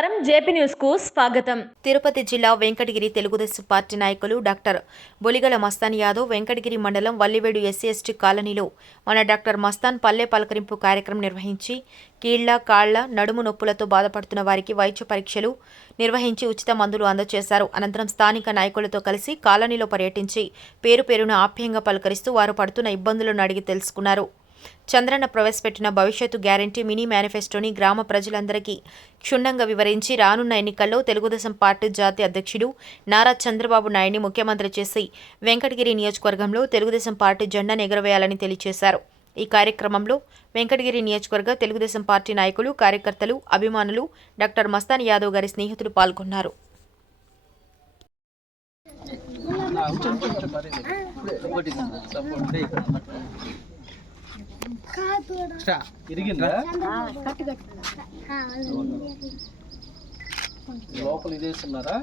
నమస్కారం. జేపీ న్యూస్కు స్వాగతం. తిరుపతి జిల్లా వెంకటగిరి తెలుగుదేశం పార్టీ నాయకులు డాక్టర్ బొలిగల మస్తాన్ యాదవ్ వెంకటగిరి మండలం వల్లివేడు ఎస్సీ ఎస్టీ కాలనీలో మన డాక్టర్ మస్తాన్ పల్లె పలకరింపు కార్యక్రమం నిర్వహించి కీళ్ళ కాళ్ళ నడుము నొప్పులతో బాధపడుతున్న వారికి వైద్య పరీక్షలు నిర్వహించి ఉచిత మందులు అందజేశారు. అనంతరం స్థానిక నాయకులతో కలిసి కాలనీలో పర్యటించి పేరు పేరున ఆప్యాయంగా పలకరిస్తూ వారు పడుతున్న ఇబ్బందులను అడిగి తెలుసుకున్నారు. చంద్రన్న ప్రవేశపెట్టిన భవిష్యత్తు గ్యారంటీ మినీ మేనిఫెస్టోని గ్రామ ప్రజలందరికీ క్షుణ్ణంగా వివరించి రానున్న ఎన్నికల్లో తెలుగుదేశం పార్టీ జాతీయ అధ్యక్షుడు నారా చంద్రబాబు నాయుడిని ముఖ్యమంత్రి చేసి వెంకటగిరి నియోజకవర్గంలో తెలుగుదేశం పార్టీ జెండాను ఎగురవేయాలని తెలియజేశారు ఈ కార్యక్రమంలో వెంకటగిరి నియోజకవర్గ తెలుగుదేశం పార్టీ నాయకులు కార్యకర్తలు అభిమానులు డాక్టర్ మస్తాన్ యాదవ్ గారి స్నేహితులు పాల్గొన్నారు ఇరిగిందా? లోపల ఇదేస్తున్నారా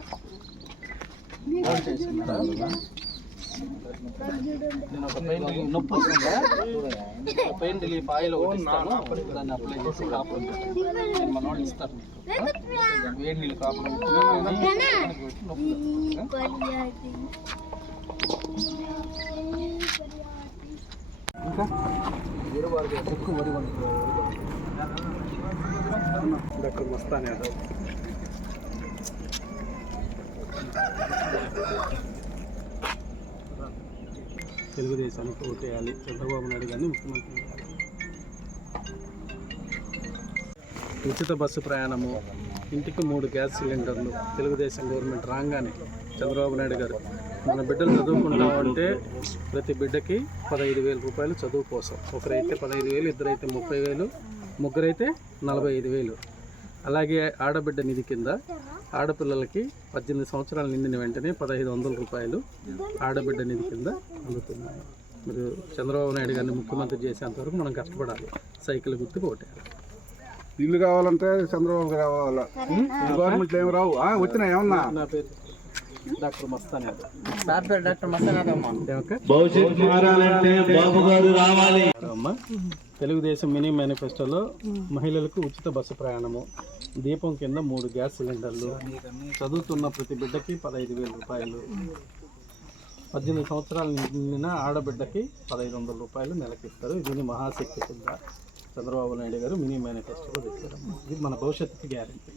నేను ఒక పెయిన్ రిలీఫ్ నొప్పి వస్తుందా? ఒక పెయిన్ రిలీఫ్ ఆయిల్ ఒకటి ఇస్తాను. దాన్ని అప్లై చేసి పెట్టండి. నేను మన వాళ్ళు ఇస్తారు? వేడి నీళ్ళు నొప్పి డాక్టర్ తెలుగుదేశానికి ఓటేయాలి. చంద్రబాబు నాయుడు గారిని ముఖ్యమంత్రి. ఉచిత బస్సు ప్రయాణము ఇంటికి మూడు గ్యాస్ సిలిండర్లు తెలుగుదేశం గవర్నమెంట్ రాగానే చంద్రబాబు నాయుడు గారు మన బిడ్డలు చదువుకుంటా ఉంటే ప్రతి బిడ్డకి పదహైదు వేల రూపాయలు చదువు కోసం. ఒకరైతే పదహైదు వేలు ఇద్దరైతే ముప్పై వేలు ముగ్గురైతే నలభై ఐదు వేలు. అలాగే ఆడబిడ్డ నిధి కింద ఆడపిల్లలకి పద్దెనిమిది సంవత్సరాలు నిండిన వెంటనే పదహైదు వందల రూపాయలు ఆడబిడ్డ నిధి కింద అందుతున్నాయి. మీరు చంద్రబాబు నాయుడు గారిని ముఖ్యమంత్రి చేసేంత వరకు మనం కష్టపడాలి. సైకిల్ గుర్తుకు ఓటేయాలి. ఇల్లు కావాలంటే చంద్రబాబు రావాలా? గవర్నమెంట్ ఏమి రావు? ఆ, వచ్చినాయి ఏమన్నా? నా పేరు డాక్టర్ మస్తాన్ యాదవ్. సార్ పేరు డాక్టర్ మస్తాన్ యాదవ్ భవిష్యత్ మారాలంటే బాబు గారు రావాలి. అమ్మా తెలుగుదేశం మినీ మేనిఫెస్టోలో మహిళలకు ఉచిత బస్సు ప్రయాణము. దీపం కింద మూడు గ్యాస్ సిలిండర్లు. చదువుతున్న ప్రతి బిడ్డకి పదహైదు వేల రూపాయలు. పద్దెనిమిది సంవత్సరాలు నిండిన ఆడబిడ్డకి పదహైదు వందల రూపాయలు నెలకిస్తారు. దీన్ని మహాశక్తి కింద చంద్రబాబు నాయుడు గారు మినీ మేనిఫెస్టోలో తెచ్చారమ్మా ఇది మన భవిష్యత్తుకి గ్యారెంటీ.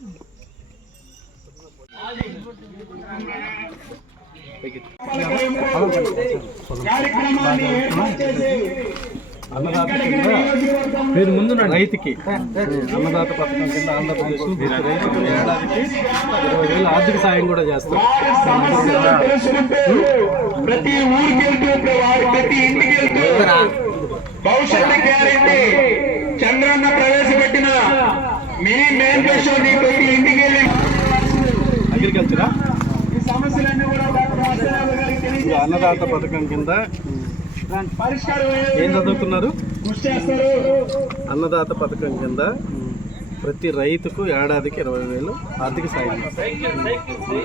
మీరు ముందు రైతుకి. అన్నదాత పథకం కింద ఆంధ్రప్రదేశ్ రైతుకి ఏడాదికి ఇరవై వేలు ఆర్థిక సాయం కూడా చేస్తారు. ప్రతి ఊరికి వెళ్తూ వారి ప్రతి ఇంటికి వెళ్తూ భవిష్యత్తు గ్యారెంటీ. చంద్రన్న ప్రవేశపెట్టిన మినీ మేనిఫెస్టోని ప్రతి ఇంటికి వెళ్ళి అగ్రికల్చరా ఈ సమస్యలన్నీ కూడా డాక్టర్ వాసుదేవ గారికి తెలియజేసి అన్నదాత పథకం కింద ఏం చదువుతున్నారు? అన్నదాత పథకం కింద ప్రతి రైతుకు ఏడాదికి ఇరవై వేలు ఆర్థిక సాయం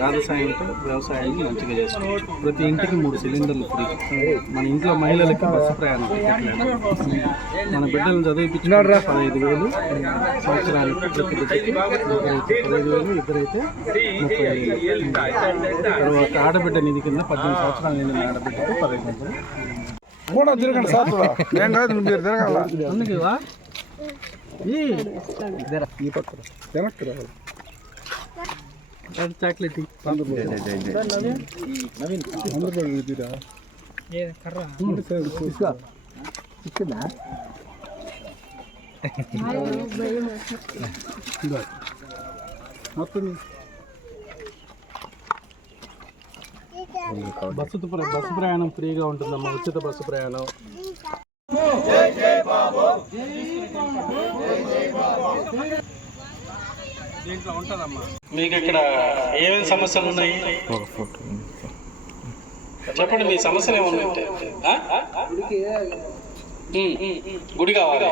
ఆర్థిక సాయంతో వ్యవసాయాన్ని మంచిగా చేసుకోవచ్చు ప్రతి ఇంటికి మూడు సిలిండర్లు ఫ్రీ. మన ఇంట్లో మహిళలకి బస్సు ప్రయాణం మన బిడ్డలను చదివిపించిన పదహైదు వేలు సంవత్సరానికి ప్రతి బిడ్డకి పదహైదు వేలు ఇద్దరైతే ముప్పై వేలు. తర్వాత ఆడబిడ్డ నిధి కింద పద్దెనిమిది సంవత్సరాలు నిండిన ఆడబిడ్డకు పదహైదు వందలు కూడా తిరగండి సార్. ఏం కాదు మీరు తిరగాల. అందుకేవా ఈ ఈ పక్కన వెనక్కి రావాలి చాక్లెట్ అందరూ ఇదిరా మొత్తం బస్సు ప్ర- బస్సు ప్రయాణం ఫ్రీగా ఉంటుందమ్మా ఉచిత బస్సు ప్రయాణం దీంట్లో ఉంటుందమ్మా మీకు ఇక్కడ ఏమేమి సమస్యలు ఉన్నాయి చెప్పండి మీ సమస్యలు ఏమన్నా గుడి కావాలి?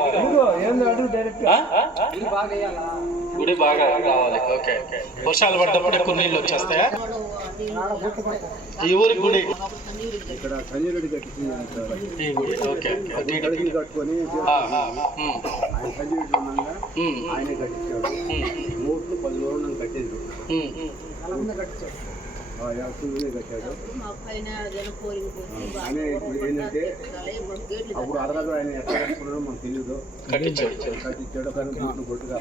గుడి బాగా కావాలి. ఓకే వర్షాలు పడ్డప్పుడు ఎక్కువ నీళ్ళు వచ్చేస్తాయా? ఈ ఊరికి గుడి. ఇక్కడ సంజయరెడ్డి కట్టించింది ఈ గుడి ఓకే. కట్టుకొని ఆ, ఆ, ఉమ్, ఆయన సంజయరెడ్డి కట్టించాడు మూట్లు పది రోజులు అప్పుడు అడగదు ఆయన ఎక్కడ కట్టుకున్నాడో మనకు తెలియదు కట్టించాడు కానీ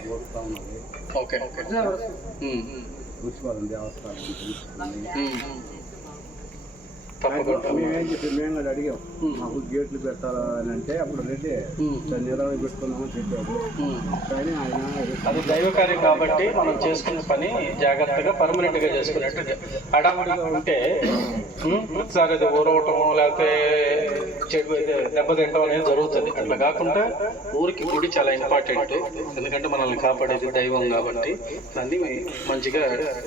పోతా ఉన్నది. Okay okay. మేమేం కూడా అడిగాం. మాకు గేట్లు పెట్టాలని అంటే అప్పుడు రెడ్డి పెట్టుకున్నామని ఉమ్. కానీ ఆయన అది దైవ కార్యం కాబట్టి మనం చేసుకున్న పని జాగ్రత్తగా పర్మనెంట్గా చేసుకున్నట్టు హడావుడిగా ఉంటే ప్రతిసారి అది ఊరవటం లేకపోతే చెడు ఇది దెబ్బతింటం అనేది జరుగుతుంది. అట్లా కాకుండా ఊరికి గుడి చాలా ఇంపార్టెంట్ ఎందుకంటే మనల్ని కాపాడేది దైవం కాబట్టి దాన్ని మంచిగా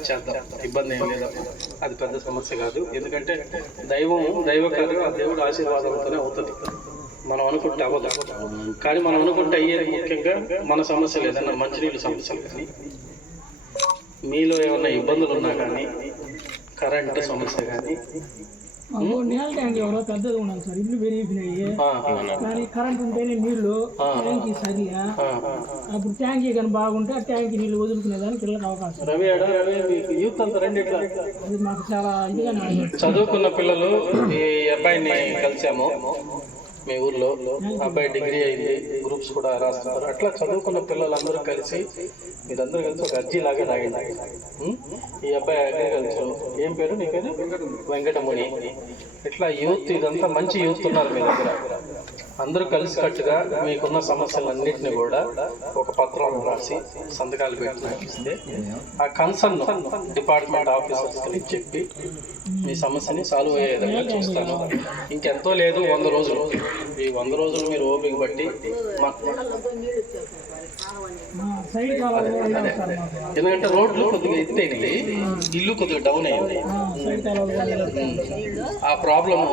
చేద్దాం. ఇబ్బంది ఏం లేదు అది పెద్ద సమస్య కాదు. ఎందుకంటే దైవం దైవ కార్యం ఆ దేవుడు ఆశీర్వాదంతోనే అవుతుంది. మనం అనుకుంటే అవ్వదు. కానీ మనం అనుకుంటే అయ్యేది ముఖ్యంగా మన సమస్యలు ఏదన్నా మంచినీళ్ళు సమస్యలు కానీ మీలో ఏమన్నా ఇబ్బందులు ఉన్నా కానీ కరెంటు సమస్య కానీ నీళ్ళ ట్యాంక్ ఎవరో పెద్దది ఉండాలి సార్. ఇల్లు పెరిగిపోయినాయి కానీ కరెంట్ ఉంటేనే నీళ్ళు ట్యాంకీ సరిగా. అప్పుడు ట్యాంకీ కానీ బాగుంటే ఆ ట్యాంకీ నీళ్ళు వదులుకునే దానికి పిల్లలకు అవకాశం. మీకు యూత్ అంతా రండి ఇట్లా. అది మాకు చాలా ఇదిగా. చదువుకున్న పిల్లలు ఈ అబ్బాయిని కలిసాము. మీ ఊర్లో అబ్బాయి డిగ్రీ అయింది గ్రూప్స్ కూడా రాస్తున్నారు అట్లా చదువుకున్న పిల్లలందరూ కలిసి మీరందరూ కలిసి ఒక అర్జీ లాగా రాయండి. ఈ అబ్బాయి అగ్రికల్చర్. ఏం పేరు నీ పేరు? వెంకటముని ఇట్లా యూత్ ఇదంతా మంచి యూత్ ఉన్నారు మీ దగ్గర. అందరూ కలిసికట్టుగా మీకున్న సమస్యలన్నింటినీ కూడా ఒక పత్రం రాసి సంతకాలు పెట్టి నాకు ఇస్తే ఆ కన్సర్న్ డిపార్ట్మెంట్ ఆఫీసర్స్కి చెప్పి మీ సమస్యని సాల్వ్ అయ్యే విధంగా చూస్తాను. ఇంకెంతో లేదు వంద రోజులు. ఈ వంద రోజులు మీరు ఓపిక బట్టి ఎందుకంటే రోడ్లు కొద్దిగా ఎత్తైనవి ఇల్లు కొద్దిగా డౌన్ అయింది ఆ, ప్రాబ్లమ్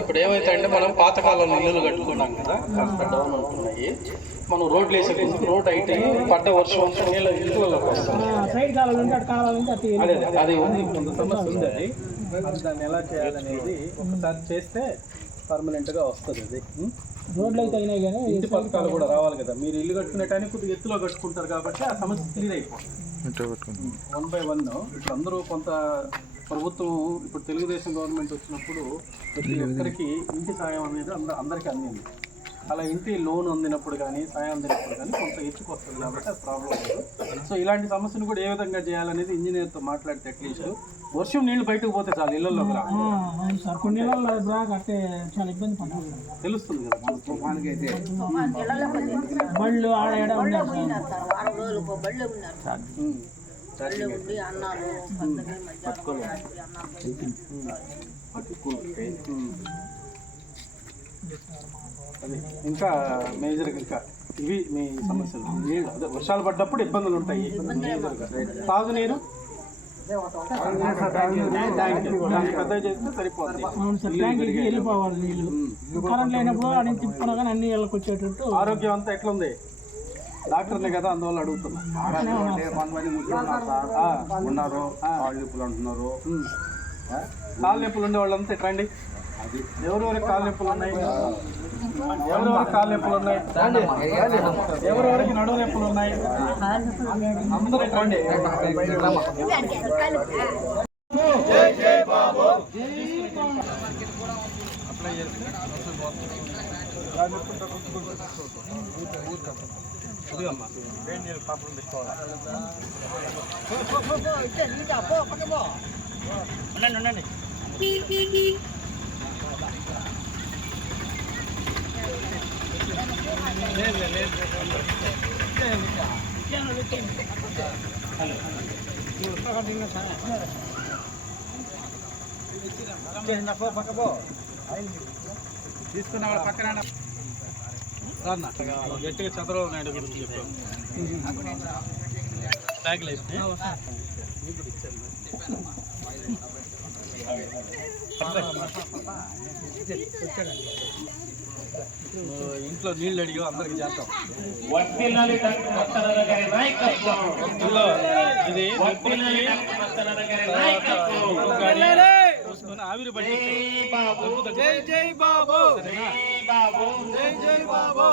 ఇప్పుడు ఏమైతే అంటే మనం పాతకాలంలో ఇల్లులు కట్టుకున్నాం కదా కాస్త డౌన్ ఉంటున్నాయి. మనం రోడ్లు వేసే రోడ్ అయితే పడ్డ వర్షం వర్షం నీళ్ళ ఇళ్ళలోకి వస్తుంది అదే ఉంది. కొంత సమస్య ఉంది. అది దాన్ని ఎలా చేయాలనేది ఒకసారి చేస్తే పర్మనెంట్గా వస్తుంది అది? రోడ్లు అయితే అయినాయి కానీ ఇంటి పథకాలు కూడా రావాలి కదా. మీరు ఇల్లు కట్టుకునే టైం కొద్దిగా ఎత్తులో కట్టుకుంటారు కాబట్టి ఆ సమస్య క్లియర్ అయిపోతుంది. వన్ బై వన్ ఇప్పుడు అందరూ కొంత ప్రభుత్వం ఇప్పుడు తెలుగుదేశం గవర్నమెంట్ వచ్చినప్పుడు ప్రతి ఒక్కరికి ఇంటి సాయం అనేది అందరూ అందరికీ అందింది. అలా ఇంటి లోన్ అందినప్పుడు కానీ సాయం అందినప్పుడు కానీ కొంత ఎత్తుకొస్తుంది కాబట్టి అది ప్రాబ్లం లేదు. సో ఇలాంటి సమస్యను కూడా ఏ విధంగా చేయాలనేది ఇంజనీర్తో మాట్లాడితే అట్లీస్ట్ వర్షం నీళ్ళు బయటకు పోతే చాలు అవును సార్ కొన్ని నెలల్లో బ్రాక్ అంటే చాలా ఇబ్బంది పడ్డారు. తెలుస్తుంది కదా మనకు. తుఫాన్కైతే. బళ్ళు ఆడ ఉం. అదే ఇంకా మేజర్గా ఇంకా ఇవి మీ సమస్యలు. నీళ్ళు అదే వర్షాలు పడ్డప్పుడు ఇబ్బందులు ఉంటాయి. తాగునీరు? వెళ్ళిపోవాలి నీళ్ళు కరెంట్ లేనప్పుడు కానీ అన్ని ఇళ్ళకి వచ్చేటట్టు ఆరోగ్యం అంతా ఎట్లుంది డాక్టర్నే కదా అందువల్ల అడుగుతున్నా కొంతమంది ఉన్నారు కాళ్ళు నొప్పులు అంటున్నారు ఉం. నొప్పులు ఉండే వాళ్ళంతా ఇట్లా రండి ఎవరెవరికి కాళ్ళ నొప్పులు ఉన్నాయి ఎవరెవరికి కాళ్ళ నొప్పులు ఉన్నాయి ఎవరెవరికి నడువు నొప్పులు ఉన్నాయి అందరూ రండి పాపం తెచ్చుకోవాలి ఉండండి ఉండండి తీసుకున్న వాళ్ళ పక్కన గట్టిగా చంద్రబాబు నాయుడు గురించి చెప్పాం బ్యాగులు ఇంట్లో నీళ్ళు అడిగి అందరికి చేస్తాం ఇది పోసుకొని ఆవిరి పట్టి జై బాబు. జై జై బాబు జై బాబు. జై జై బాబు.